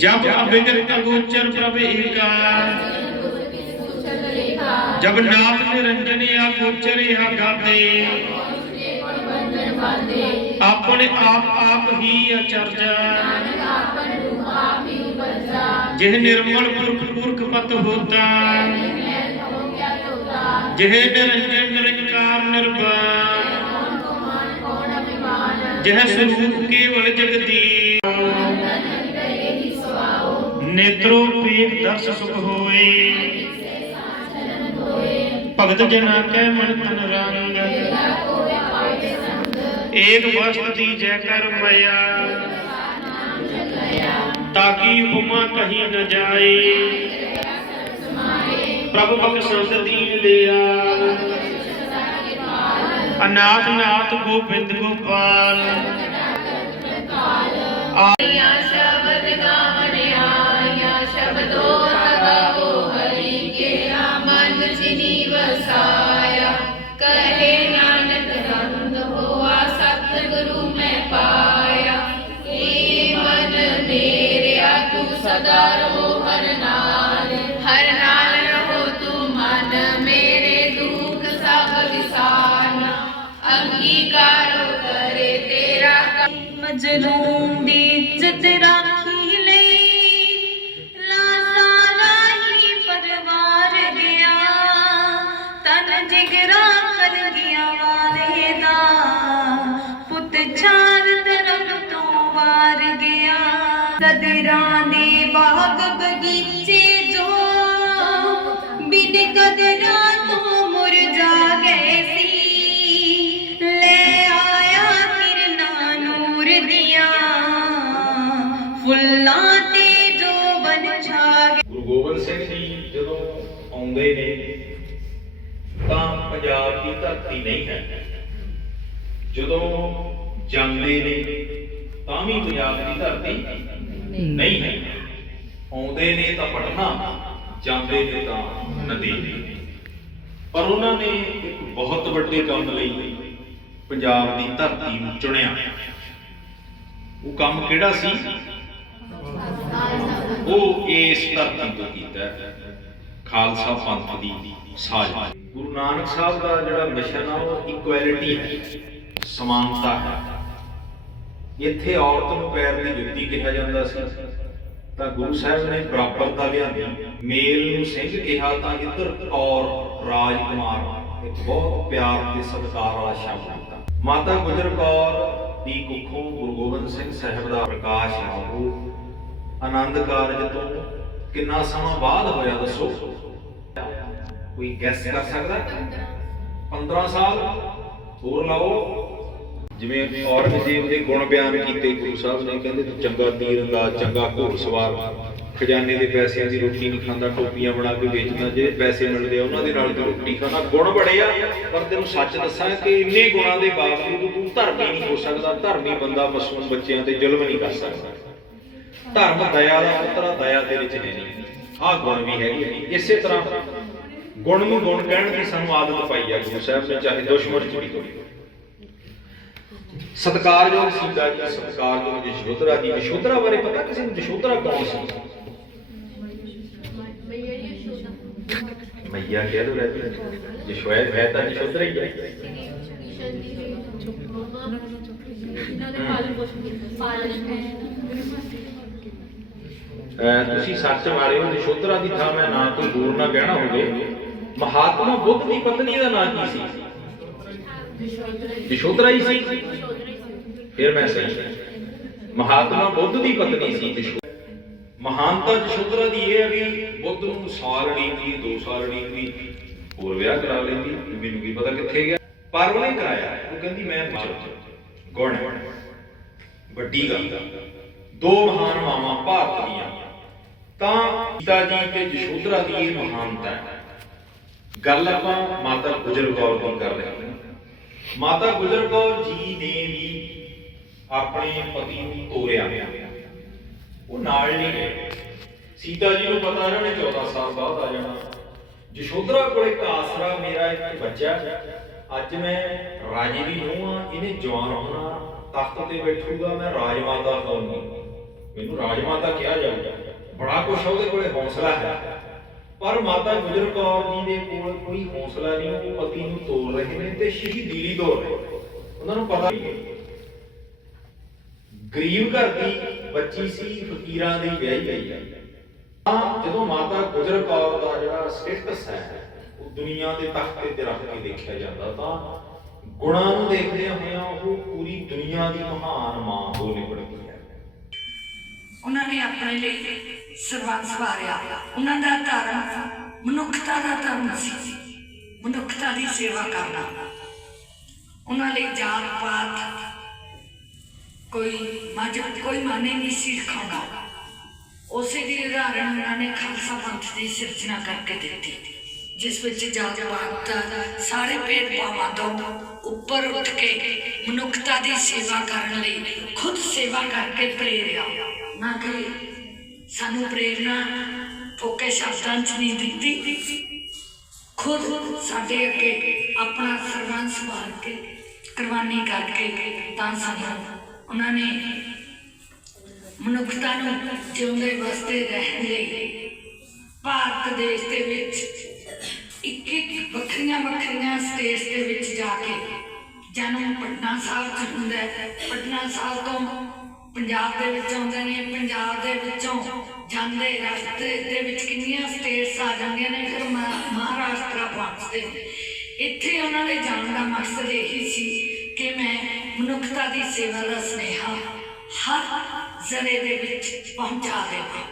जब अविगत अगोचर प्रभ एका जब नाथ निरंजन या गोचर या गाते अपने आप आप ही अचरज जिह निर्मल पुरख पुरख पत होता जिह निरंजन निरंकार निर्भय ਜਹ ਸਰੂਪ ਕੇਵਲ ਜਗਦੀ ਨੇਤਰੋ ਪ੍ਰੀਤ ਦਰਸ ਸੁਖ ਹੋਏ। ਭਗਤ ਜਨਾ ਕੈ ਮਨ ਤਨ ਰੰਗ, ਏਕ ਵਸਤੀ ਜੈ ਕਰ ਮਇਆ, ਤਾਕੀ ਉਪਮਾ ਕਹੀ ਨ ਜਾਏ। ਪ੍ਰਭ ਭਗਤ ਸੰਤ ਦੀਨ ਲਿਆ। ਅਨਾਥ ਨਾਥ ਗੋਬਿੰਦ ਗੋਪਾਲ। ਆਇਆ ਸ਼ਬਦ ਗਾਵਣਿਆ ਸ਼ਬਦੋ ਰਗਾਵੋ ਹਰੀ ਕੇ ਮਨ ਜਿਨੀ ਵਸਾਇਆ। ਕਹੇ ਨਾਨਕ ਰੰਗ ਹੋਆ, ਸਤਿਗੁਰੂ ਮੈਂ ਪਾਇਆ। ਏ ਮਨ ਮੇਰਿਆ ਤੂੰ ਸਦਾ ਰੋ never ਆਉਂਦੇ ਨੇ, ਤਾਂ ਪੰਜਾਬ ਦੀ ਧਰਤੀ ਨਹੀਂ ਹੈ। ਜਦੋਂ ਜਾਂਦੇ ਨੇ, ਤਾਂ ਵੀ ਪੰਜਾਬ ਦੀ ਧਰਤੀ ਨਹੀਂ ਹੈ। ਆਉਂਦੇ ਨੇ ਤਾਂ ਪਟਨਾ, ਜਾਂਦੇ ਨੇ ਤਾਂ ਨਦੀ। ਪਰ ਉਹਨਾਂ ਨੇ ਇੱਕ ਬਹੁਤ ਵੱਡੇ ਕੰਮ ਲਈ ਪੰਜਾਬ ਦੀ ਧਰਤੀ ਨੂੰ ਚੁਣਿਆ। ਉਹ ਕੰਮ ਕਿਹੜਾ ਸੀ? ਉਹ ਇਸ ਧਰਤੀ ਤੋਂ ਕੀਤਾ ਖਾਲਸਾ ਪੰਥ ਦੀ ਸਾਜ। ਗੁਰੂ ਨਾਨਕ ਸਾਹਿਬ ਦਾ ਜਿਹੜਾ ਮਿਸ਼ਨ ਆ, ਉਹ ਇਕੁਐਲਿਟੀ ਹੈ, ਸਮਾਨਤਾ ਹੈ। ਇੱਥੇ ਔਰਤ ਨੂੰ ਪੈਰ ਦੀ ਜੁੱਤੀ ਕਿਹਾ ਜਾਂਦਾ ਸੀ। ਤਾਂ ਗੁਰੂ ਸਾਹਿਬ ਨੇ ਬਰਾਬਰਤਾ ਲਿਆਂਦੀ। ਮੇਲ ਨੂੰ ਸਿੰਘ ਕਿਹਾ ਤਾਂ ਇੱਧਰ ਔਰ ਰਾਜਕੁਮਾਰ, ਇੱਕ ਬਹੁਤ ਪਿਆਰ ਤੇ ਸਤਿਕਾਰ ਵਾਲਾ ਸ਼ਬਦ ਹੁੰਦਾ ਮਾਤਾ ਗੁਜਰ ਕੌਰ ਦੀ ਕੁੱਖੋਂ ਗੁਰੂ ਗੋਬਿੰਦ ਸਿੰਘ ਸਾਹਿਬ ਦਾ ਪ੍ਰਕਾਸ਼ ਹੈ। ਉਹ ਆਨੰਦ ਕਾਰਜ ਤੋਂ ਕਿੰਨਾ ਸਮਾਂ ਬਾਅਦ ਹੋਇਆ ਦੱਸੋ? ਕੋਈ ਗੈਸ ਕਰ ਸਕਦਾ? 15 ਸਾਲ? ਹੋਰ ਲਾਓ। ਜਿਵੇਂ ਔਰੰਗਜ਼ੇਬ ਦੇ ਗੁਣ ਬਿਆਨ ਕੀਤੇ, ਗੁਰੂ ਸਾਹਿਬ ਨੇ ਕਹਿੰਦੇ ਤੂੰ ਚੰਗਾ ਤੀਰ ਅੰਦਾਜ਼ ਚੰਗਾ ਘੋੜਸਵਾਰ ਖਜ਼ਾਨੇ ਦੇ ਪੈਸਿਆਂ ਦੀ ਰੋਟੀ ਨਹੀਂ ਖਾਂਦਾ, ਟੋਪੀਆਂ ਬਣਾ ਕੇ ਵੇਚਦਾ, ਜਿਹੜੇ ਪੈਸੇ ਮਿਲਦੇ ਆ, ਉਹਨਾਂ ਦੇ ਨਾਲ ਤੂੰ ਰੋਟੀ ਖਾਂਦਾ, ਗੁਣ ਬੜੇ ਆ। ਪਰ ਤੈਨੂੰ ਸੱਚ ਦੱਸਾਂ ਕਿ ਇੰਨੇ ਗੁਣਾਂ ਦੇ ਬਾਵਜੂਦ ਤੂੰ ਧਰਮੀ ਨਹੀਂ ਹੋ ਸਕਦਾ। ਧਰਮੀ ਬੰਦਾ ਮਾਸੂਮ ਬੱਚਿਆਂ ਤੇ ਜ਼ੁਲਮ ਨਹੀਂ ਕਰ ਸਕਦਾ। ਧਰਮ ਦਇਆ ਦਾ ਪੁੱਤਰਾ ਦਇਆ ਤੇਰੇ ਚ ਹੈ ਨਹੀਂ। ਆਹ ਗੁਣ ਵੀ ਹੈਗੇ ਨੇ ਇਸੇ ਤਰ੍ਹਾਂ ਗੁਣ ਨੂੰ ਗੁਣ ਕਹਿਣ ਦੀ ਸਾਨੂੰ ਆਦਤ ਪਾਈ ਆ ਗੁਰੂ ਸਾਹਿਬ ਨੇ, ਚਾਹੇ ਦੁਸ਼ਮਣ ਚ ਵੀ ਕੋਈ। ਸਤਕਾਰਯੋਗ ਸੀਤਾ ਜੀ, ਸਤਕਾਰਯੋਗ ਯਸ਼ੋਧਰਾ ਜੀ। ਯਸ਼ੋਧਰਾ ਬਾਰੇ ਪਤਾ ਕਿਸੇ ਨੂੰ? ਯਸ਼ੋਧਰਾ ਕੌਣ ਸੀ? ਮਈਆ ਕਹਿ ਲੋ ਰਹਿ ਯਸ਼ੋਇਦ ਹੈ ਤਾਂ ਯਸ਼ੋਧਰਾ ਹੀ ਹੈ। ਅਹ ਤੁਸੀਂ ਸੱਚ ਮਾਰਿਓ ਯਸ਼ੋਧਰਾ ਦੀ ਥਾਂ ਮੈਂ ਨਾ ਕੋਈ ਹੋਰ ਨਾ ਕਹਿਣਾ ਹੋਵੇ। ਮਹਾਤਮਾ ਬੁੱਧ ਦੀ ਪਤਨੀ ਦਾ ਨਾਂ ਕੀ ਸੀ? ਯਸ਼ੋਧਰਾ ਹੀ ਸੀ। ਫਿਰ ਮੈਂ ਸਹੀ। ਮਹਾਤਮਾ ਬੁੱਧ ਦੀ ਪਤਨੀ ਸੀ ਯਸ਼ੋਧਰਾ ਮਹਾਨਤਾ ਯਸ਼ੋਧਰਾ ਦੀ ਇਹ ਹੈ ਵੀ ਬੁੱਧ ਨੂੰ ਸਾਲ ਡੀਕਦੀ ਦੋ ਸਾਲ ਡੀਕਦੀ ਹੋਰ ਵਿਆਹ ਕਰਾ ਲੈਂਦੀ ਮੈਨੂੰ ਕੀ ਪਤਾ ਕਿੱਥੇ ਗਿਆ। ਪਰ ਉਹਨੇ ਕਰਾਇਆ, ਉਹ ਕਹਿੰਦੀ, ਮੈਂ ਗੁਣ ਵੱਡੀ ਗੱਲ। ਦੋ ਮਹਾਨ ਮਾਵਾਂ ਭਾਰਤ ਦੀਆਂ। ਤਾਂ ਪਿਤਾ ਜੀ ਤੇ ਯਸ਼ੋਧਰਾ ਦੀ ਇਹ ਮਹਾਨਤਾ ਹੈ। ਗੱਲ ਆਪਾਂ ਮਾਤਾ ਗੁਜਰ ਕੌਰ ਦੀ ਕਰ ਰਹੇ ਹਾਂ। ਮਾਤਾ ਗੁਜਰ ਕੌਰ ਜੀ ਨੇ ਵੀ ਆਪਣੇ ਪਤੀ ਨੂੰ ਤੋਰਿਆ। ਉਹ ਨਾਲ ਨਹੀਂ ਗਏ ਸੀਤਾ ਜੀ ਨੂੰ ਪਤਾ ਇਹਨਾਂ ਨੇ 14 ਸਾਲ ਬਾਅਦ ਆ ਜਾਣਾ। ਯਸ਼ੋਧਰਾ ਕੋਲ ਇੱਕ ਆਸਰਾ ਮੇਰਾ ਇੱਕ ਬੱਚਾ ਅੱਜ ਮੈਂ ਰਾਜੇ ਦੀ ਨੂੰ ਆ ਇਹਨੇ ਜਵਾਨ ਹੋਣਾ, ਤਖਤ ਤੇ ਬੈਠੂਗਾ, ਮੈਂ ਰਾਜਮਾਤਾ ਹੋਣੀ ਮੈਨੂੰ ਰਾਜਮਾਤਾ ਕਿਹਾ ਜਾਊਗਾ। ਬੜਾ ਕੁਛ ਉਹਦੇ ਕੋਲੇ ਹੌਸਲਾ ਹੈ। ਪਰ ਮਾਤਾ ਗੁਜਰ ਕੌਰ ਜੀ ਦੇ ਕੋਲ ਕੋਈ ਹੌਸਲਾ ਨਹੀਂ, ਉਹ ਪਤੀ ਨੂੰ ਤੋੜ ਰਹੇ ਨੇ ਤੇ ਸ਼ਹੀਦੀ ਤੋੜ ਰਹੇ ਨੇ। ਉਹਨਾਂ ਨੂੰ ਪਤਾ ਨਹੀਂ ਗਰੀਬ ਘਰ ਦੀ ਬੱਚੀ ਸੀ, ਫਕੀਰਾਂ ਦੀ ਵਿਆਹੀ ਗਈ ਆ। ਤਾਂ ਜਦੋਂ ਮਾਤਾ ਗੁਜਰ ਕੌਰ ਦਾ ਜਿਹੜਾ ਸਟੇਟਸ ਹੈ, ਉਹ ਦੁਨੀਆ ਦੇ ਤਖਤੇ ਤੇ ਰੱਖ ਕੇ ਦੇਖਿਆ ਜਾਂਦਾ, ਤਾਂ ਗੁਣਾਂ ਨੂੰ ਦੇਖਦੇ ਹੋਇਆ ਉਹ ਪੂਰੀ ਦੁਨੀਆ ਦੀ ਮਹਾਨ ਮਾਂ ਹੋ ਨਿਕਲਦੀ ਉਹਨਾਂ ਨੇ ਆਪਣੇ ਲਈ ਸਰਬੰਸ ਵਾਰਿਆ ਉਹਨਾਂ ਦਾ ਧਰਮ ਮਨੁੱਖਤਾ ਦਾ ਧਰਮ ਸੀ। ਮਨੁੱਖਤਾ ਦੀ ਸੇਵਾ ਕਰਨਾ। ਉਹਨਾਂ ਲਈ ਜਾਤ ਪਾਤ ਕੋਈ ਮਜ਼ਹਬ ਕੋਈ ਮਾਨੇ ਨਹੀਂ ਸੀ ਰਖਾਉਣਾ ਉਸੇ ਦੀ ਉਦਾਹਰਣ ਉਹਨਾਂ ਨੇ ਖਾਲਸਾ ਪੰਥ ਦੀ ਸਿਰਜਣਾ ਕਰਕੇ ਦਿੱਤੀ, ਜਿਸ ਵਿੱਚ ਜਾਤ ਪਾਤ ਦਾ ਸਾਰੇ ਭੇਦ ਭਾਵਾਂ ਤੋਂ ਉੱਪਰ ਉੱਠ ਕੇ ਮਨੁੱਖਤਾ ਦੀ ਸੇਵਾ ਕਰਨ ਲਈ ਖੁਦ ਸੇਵਾ ਕਰਕੇ ਪ੍ਰੇਰਿਆ। ਨਾ ਕਿ ਸਾਨੂੰ ਪ੍ਰੇਰਨਾ ਫੋਕੇ ਸ਼ਬਦਾਂ 'ਚ ਨਹੀਂ ਦਿੱਤੀ। ਖੁਦ ਸਾਡੇ ਅੱਗੇ ਆਪਣਾ ਸਰਬੰਸ ਵਾਰ ਕੇ, ਕੁਰਬਾਨੀ ਕਰਕੇ ਤਾਂ ਸਾਨੂੰ ਉਹਨਾਂ ਨੇ ਮਨੁੱਖਤਾ ਨੂੰ ਜਿਉਂਦੇ ਵਸਦੇ ਰਹਿਣ ਲਈ ਭਾਰਤ ਦੇਸ਼ ਦੇ ਵਿੱਚ ਇੱਕ ਇੱਕ ਵੱਖਰੀਆਂ ਵੱਖਰੀਆਂ ਸਟੇਟ ਦੇ ਵਿੱਚ ਜਾ ਕੇ ਜਨਮ ਪਟਨਾ ਸਾਹਿਬ ਚ ਹੁੰਦਾ ਹੈ। ਪਟਨਾ ਸਾਹਿਬ ਤੋਂ ਪੰਜਾਬ ਦੇ ਵਿੱਚ ਆਉਂਦੇ ਨੇ, ਪੰਜਾਬ ਦੇ ਵਿੱਚੋਂ ਜਾਂਦੇ ਰਸਤੇ ਦੇ ਵਿੱਚ ਕਿੰਨੀਆਂ ਸਟੇਟਸ ਆ ਜਾਂਦੀਆਂ ਨੇ, ਫਿਰ ਮਹਾ- ਮਹਾਰਾਸ਼ਟਰ ਪਹੁੰਚਦੇ ਨੇ ਇੱਥੇ ਉਹਨਾਂ ਦੇ ਜਾਣ ਦਾ ਮਕਸਦ ਇਹੀ ਸੀ ਕਿ ਮੈਂ ਮਨੁੱਖਤਾ ਦੀ ਸੇਵਾ ਦਾ ਸੁਨੇਹਾ ਹਰ ਜ਼ਰੇ ਦੇ ਵਿੱਚ ਪਹੁੰਚਾ ਦੇਵਾਂ।